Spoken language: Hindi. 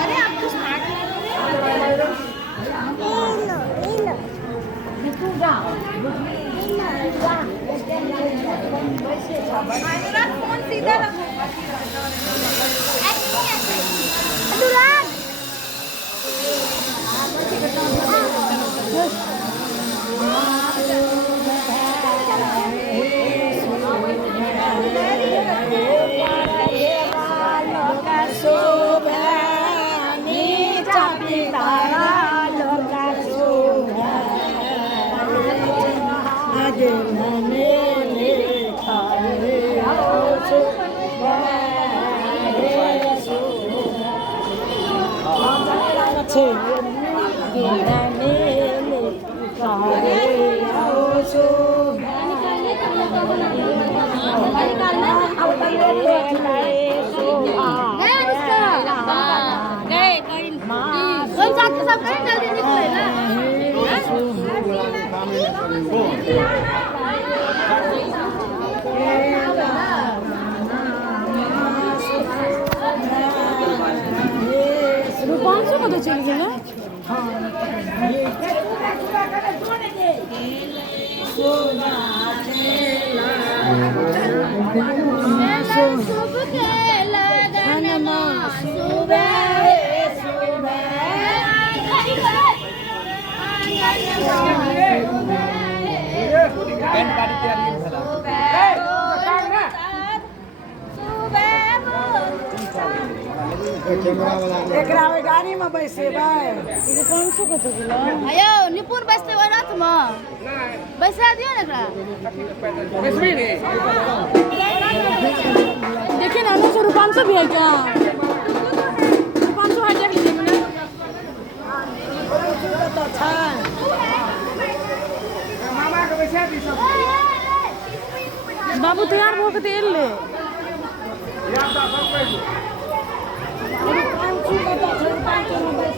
अरे आपको स्मार्ट फोन सीधा रखो। अनुराग रूपांशु को तो चल गया गाड़ी में बैसे अयो निपुण बैसते हो रात में बैसा दियो ना देखिए ना तो रूपांशु भी है क्या रूपांशु है देख लीजिए मैंने तो अच्छा मामा को बैसा दी सब बाबू तैयार हो के तेल ले यार दा सब रूपांशु को तो रूपांशु में बैस